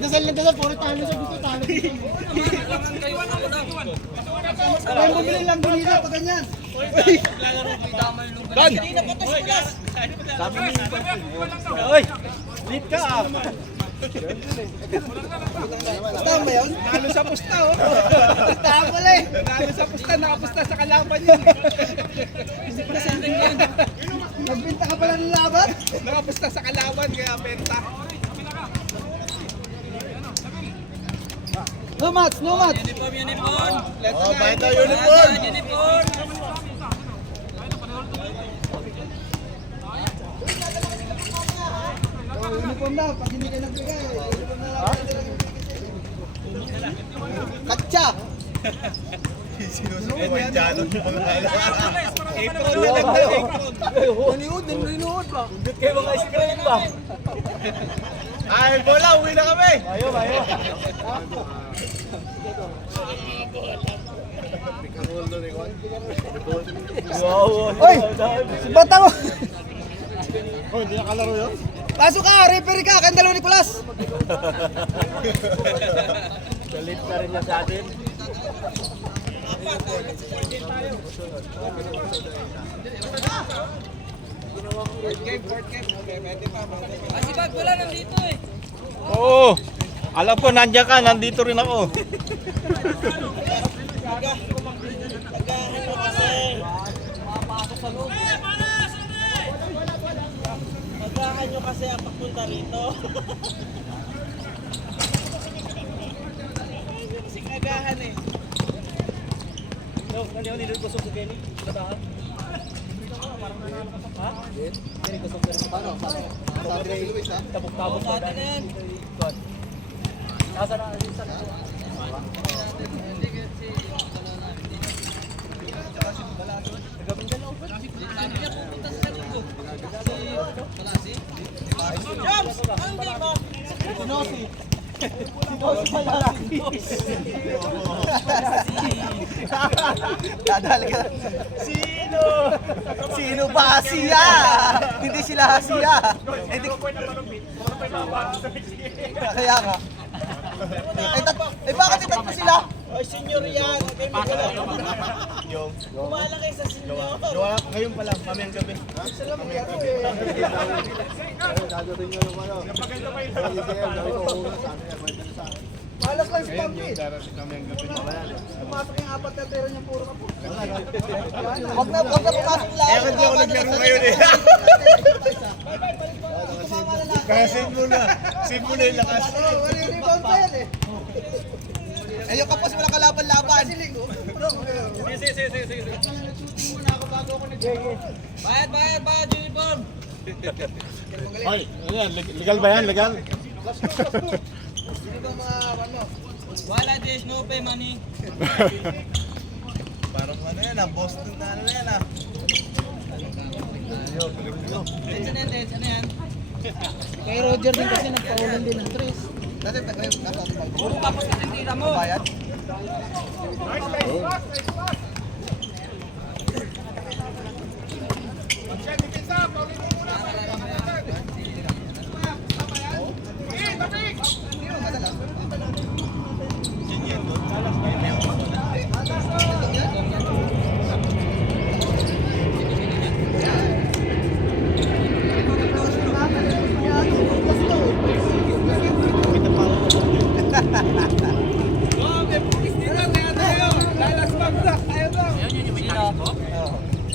dasal na dasal, puro talo sa gusto, talo dito. Ay, bumili lang dito, pag ganyan. Dan! Sabi ni Oy, lead ka ah. Tama yun? Nalo sa pusta, oh. Tama pala eh. Nalo sa pusta, nakapusta sa kalaban yun. Hindi pala sending yun. Nagbinta ka pala ng laban? Nakapusta sa kalaban, kaya benta. No match, no match. Uniform. Let's go. Bayad tayo uniform. Uniform. Uniform na, pag hindi ka nagbigay, uniform na lang. Katsa! Sinusunod mo yan dyan. Apron na lang na apron. Nanihood ba? Bit kayo mga ice cream ba? Ay, bola, uwi na kami. Ayaw. Oy! Bata mo! Oh, hindi nakalaro yun? Pasok ka! Referee ka! Kandalo Nicolas! Galit na rin niya sa atin. Fourth game. Okay, pwede pa. Kasi bag wala nandito eh. Oo. Alam ko nandiyan ka, nandito rin ako. Pagkakan nyo kasi ang pagpunta rito. Singagahan eh. Tabok sa atin na yan. Dadali ka. Sino ba siya? Hindi sila siya. Kaya nga. Bakit itatlo sila? Oy, senior yan. Okay, magalaw. Kumala kayo sa senior. Ngayon pa lang, mamayang gabi. Malas lang si Pampi. Mamayang gabi. Pumasok yung apat na pera niya puro kapo. Huwag na pumasok lang. Kaya hindi ako naglaro ngayon eh. Kaya save mo na yung lakas. Wala yung rebound pa yan eh. Ayun kapos wala kalaban-laban. Bayad, uniform. Ay, ayan, legal ba yan? Legal? Sino ba mga ano? Wala, there's no pay money. Parang ano yan ah, Boston na ano yan ah. Tension na yan. Kay Roger din kasi nagpaulan din ng tres. Dati Puro kapos na tira mo. bayad.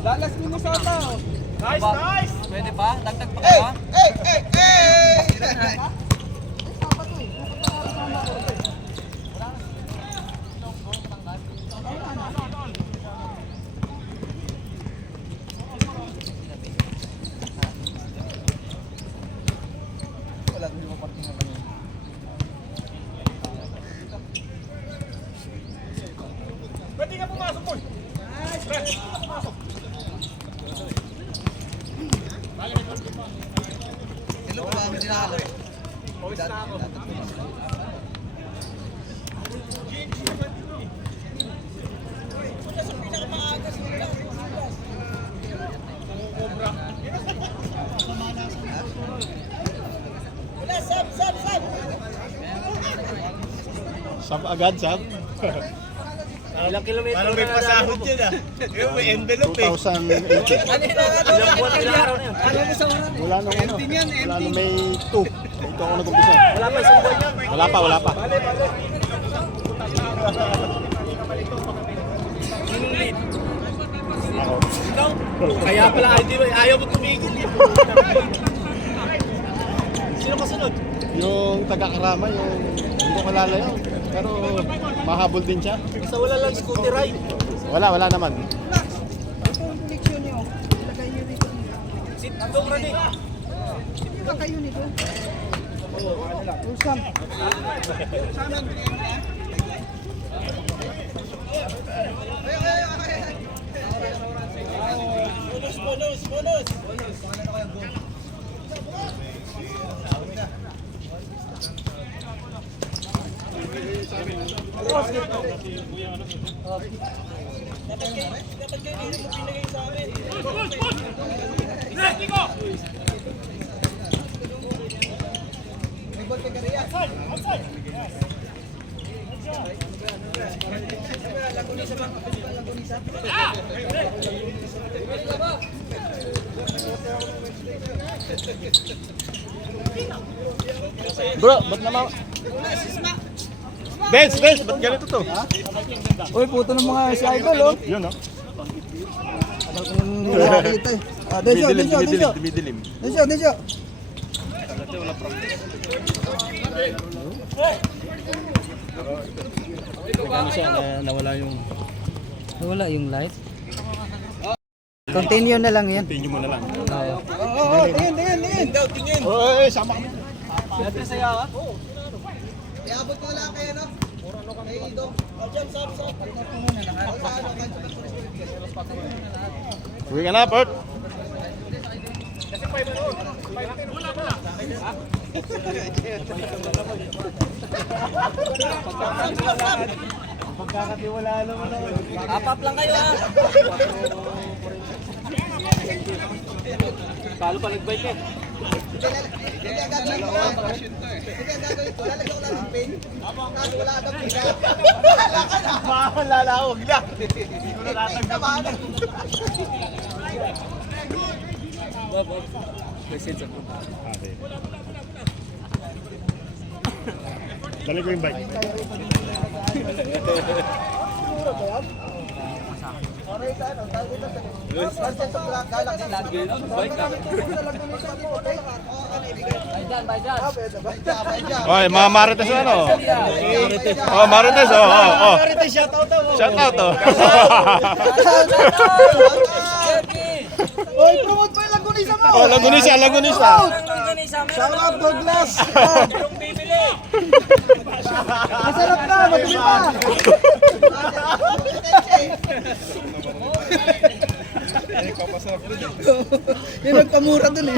Lalas Minnesota. Nice! Pwede pa? Dagdag pa kaya? Wala din mo parking na kami. Pwede ka pumasok mo. Pwede ka pumasok. Hello ba ang dinalo? Pawis na ako. Wala, sab. agad, Sab. Ilang kilometro Parang may pasahod dyan ah. Yung may envelope eh. 2018. Ilang buwan ang araw na yun? Wala nung ano. Wala nung May 2. May 2 ako nag-umpisa. Wala pa isang buwan yan. Wala pa. Ikaw? Kaya pala ayaw mo tumigil eh. Sino kasunod? Yung taga-Karama, yung hindi ko kalala yun. Pero mahabol din siya. Basta wala lang scooter ride. Wala naman. Ito ang koleksyon niyo. Ilagay niyo dito. Sit doon ka rin. Iba kayo nito. Usam. Bonus. Bro, ba't naman? Benz, ba't ganito to? Uy, puto ng mga si Idol, oh. Yun, no? Tagal ko nang nakakita eh. Ah, Desyo. Dumidilim. Desyo. Ano siya, nawala yung... Wala yung light. Continue na lang yan. Continue mo na lang. Oo, tingin. Oy, sama ka mo. Iabot ko lang kayo, no? Kay Ido. Uwi ka na, Bert. Apap lang kayo ha. Talo pa nag-bike eh. Sige, gagawin ko. Lalagyan ko lang ng pin. Kaso wala daw pina. Mahalala, huwag na. Hindi ko na natanggap. Dali ko yung bike. Oy, mga Marites ano? Oh, Marites, oh. Shout out to. Oy, promote mo yung Lagunisa mo. Oh, Lagunisa. Shout out Douglas. Masarap na, madumi pa. Yung nagpamura dun eh.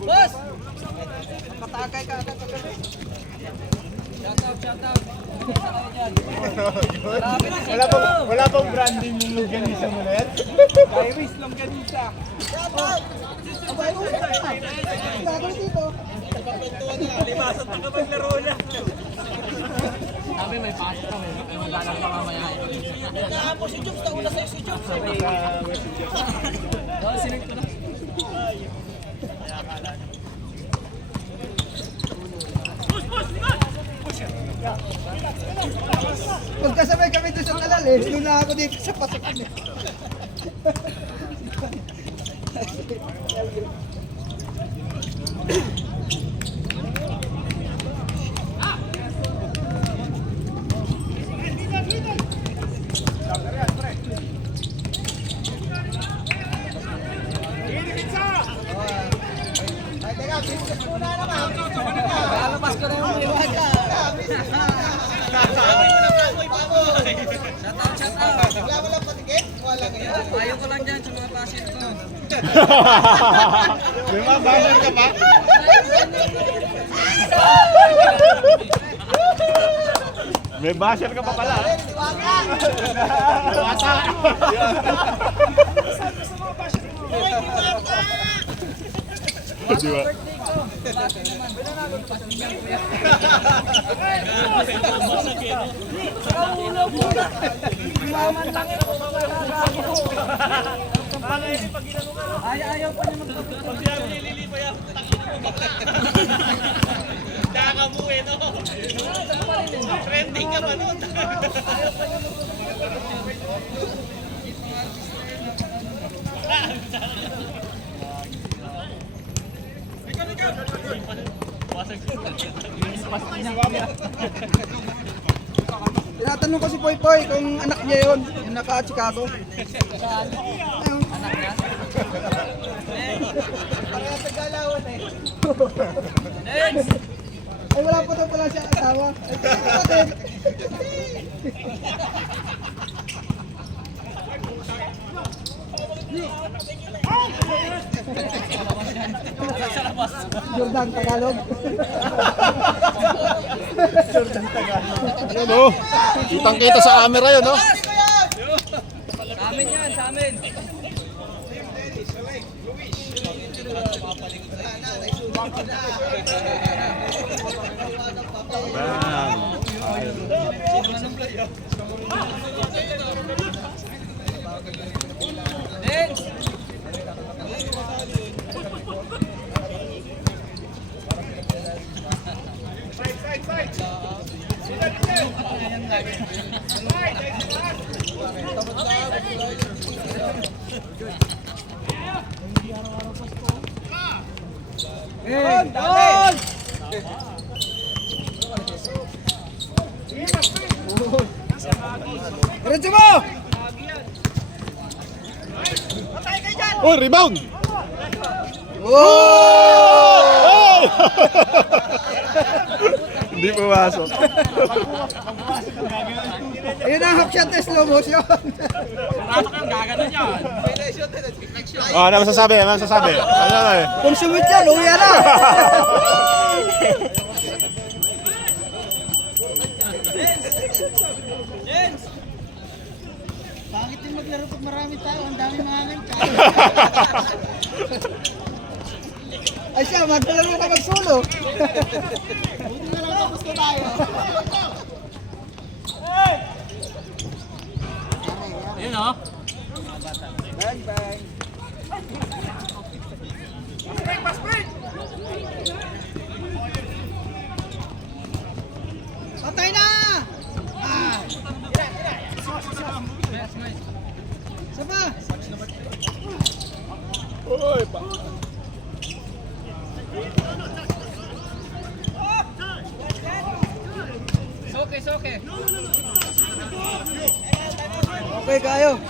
Boss! Patakay ka agad. Wala pong branding ng longganisa mo na yan? Iris longganisa. Abay, uwi ka na. Gagawin dito. Limasan na kapag laro na. Magkasabay kami doon sa talal eh. Luna ako dito sa pasokan eh. Ay, teka, business muna naman. Lalabas ko na yung iwaga. Wala mo lang patikit? Wala ngayon. Ayaw ko lang dyan sa mga passion ko. May mga banner ka pa? May basher ka pa pala. Diwata! di ba? Ayaw pa niya magpapit. Pag sinabi nilili pa yan, daka mo eh, no? Trending ka ba nun? Tinatanong ko si Poy Poy kung anak niya yun, yung naka-Chicago. Ayun. Anak niya? Kaya sa galawan eh. Ay wala pa daw pala siya asawa. Ay kapatid. Jordan Tagalog. Jordan Tagalog. Ayun oh. Kitang-kita sa camera yun, oh. Sa amin yan, sa amin. Diretso mo! Oh, rebound! Oh! Hindi pumasok. Ayun ang half shot na slow motion. Oh, ano masasabi? Ano masasabi? Ano na eh? Kung sumit yan, uwi na! Bakit yung maglaro pag marami tao? Ang dami mga nganta. Ay siya, maglaro ka mag-solo. Buti na lang tapos na tayo. Ayun o. Bang, bang. Patay na! Ah! Isa pa! Oy, pa. Soke. Okay, kayo.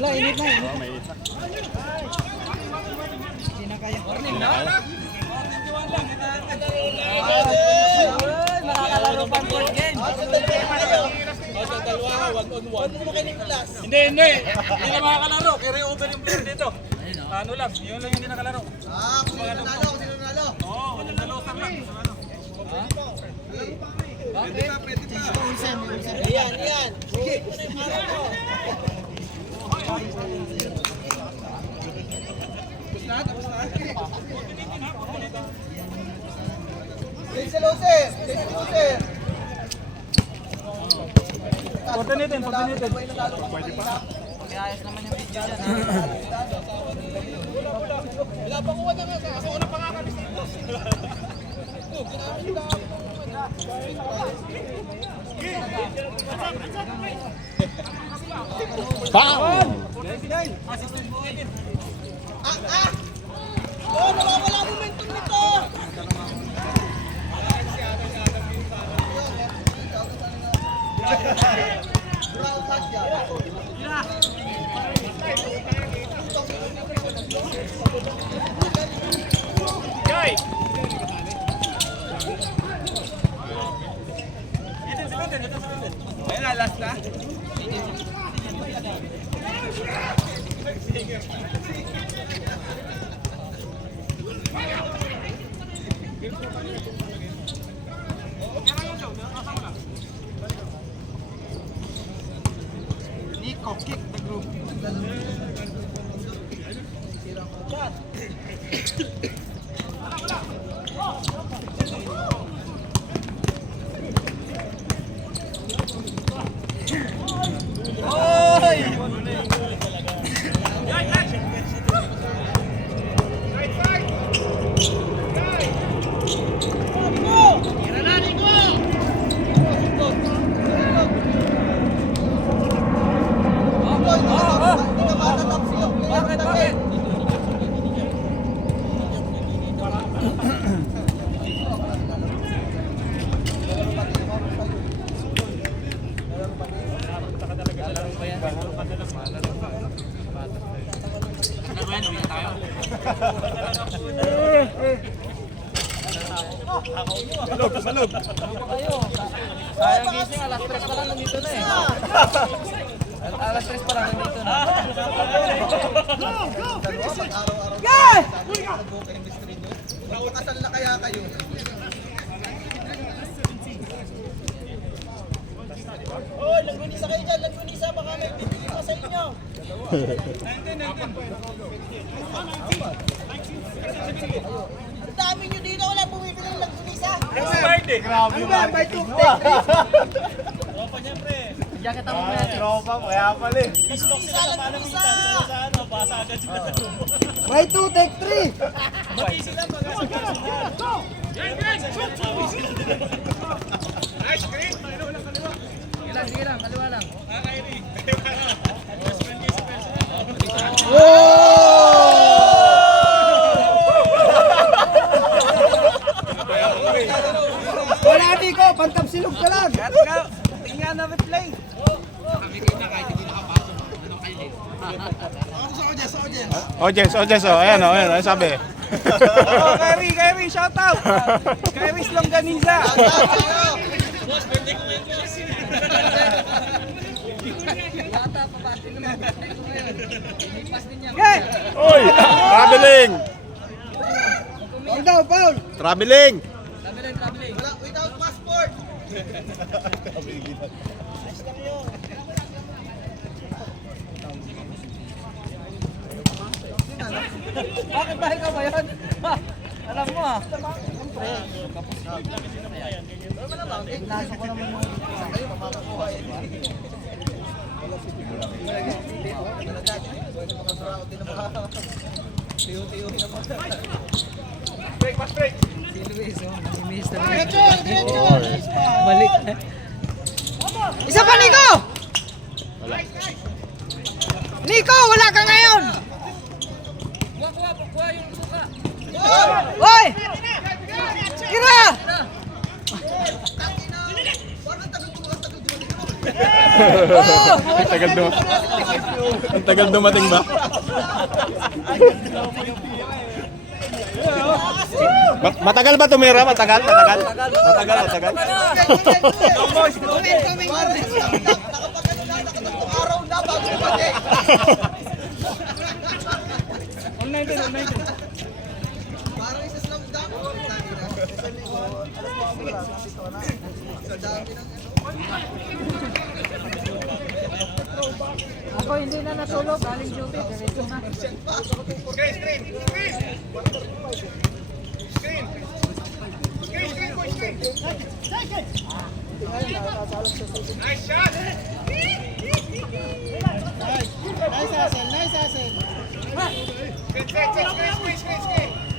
Wala, init na. Hindi na kaya. Morning na? Makakalaro pa ang first game. Hindi na makakalaro. Carry over yung player dito. Ano lang, yun lang yung hindi nakalaro. Ah, kung sino nanalo, Oo, walang nalosan lang. Yan. Sige. Tapos na. Jason Loser. Coordinated. Pwede pa. Ayos naman yung video dyan. Wala pa kuha na nga. Ako na pangakalis dito. Bang! Oh, nawawala momentum nito. Brown touch yan. Guy! Ayun na, last na. Sayang gising, alas 3 pa lang nandito na eh. Alas 3 pa lang nandito na. Magpakasal na kaya kayo. Oh, langgunisa kayo dyan, langgunisa. Baka may bibigyan sa inyo. Ang dami nyo dito, wala bumibili ng langgunisa. Grabe Ano ba? By 2, Jacket ako maya. Tropa, kaya pala eh. Langgunisa, langgunisa. By 2, take 3. Sige lang, kaliwa lang. Wala Nico, pantap silog ka lang. Tingnan na replay. Audience, ayan o, ayan, sabi. Oh, Kyrie, shout out. Kyrie's Longganisa. Oy! Traveling! Foul daw, foul. Traveling! Wala, without passport. Bakit ba ikaw ba yan? Alam mo ah. Nasa ko naman yung kayo, mamakuha yan. Tiyo-tiyo naman. Si Luis, oh. Si Mr. Balik. Isa pa, Nico! Nico, wala ka ngayon! Kuha yung suka. Hoy! Kira! Ang tagal dumating ba? Matagal ba tumira? Matagal? Matagal. Araw na bago bumalik. Parang isa slam dunk. Sa dami ng Ako hindi na natulog. Galing duty. Diretso na.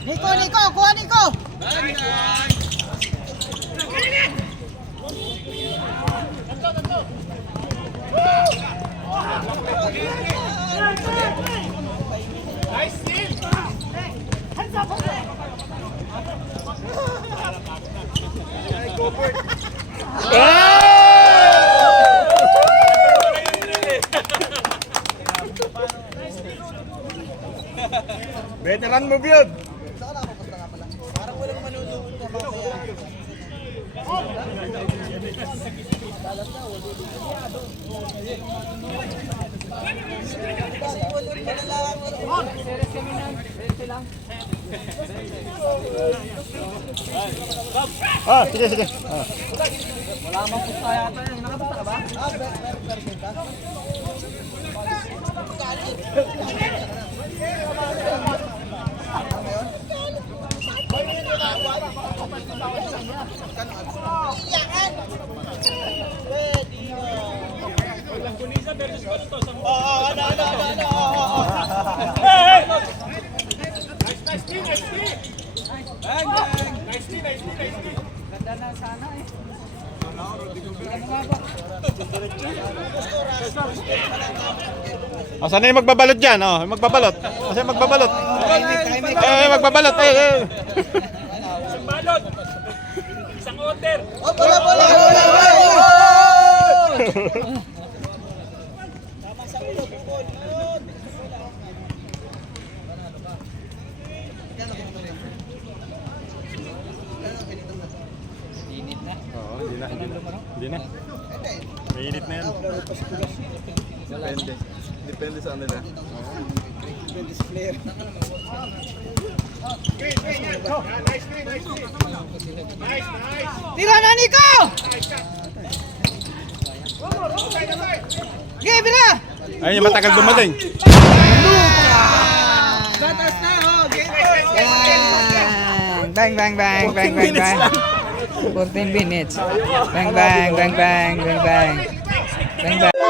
Nico, kuha Nico! Veteran move yun. Parang walang manunubog na mamaya. Kasi walang manalangin. Ah, sige. Wala mang pusta yata yun. Nakapunta ka ba? Ganda na sana eh. Saan na yung magbabalot dyan? Oh, yung magbabalot. Kasi magbabalot. Magbabalot. Oh, bola! Hindi na. Mainit na yan. Depende. Depende sa kanila. Tira na, Nico! Game na! Ayun yung matagal dumating. Batas na, oh! Game Bang, bang, bang, bang, bang, bang. 14 minutes. Bang, bang, bang, bang, bang, bang. Bang, bang.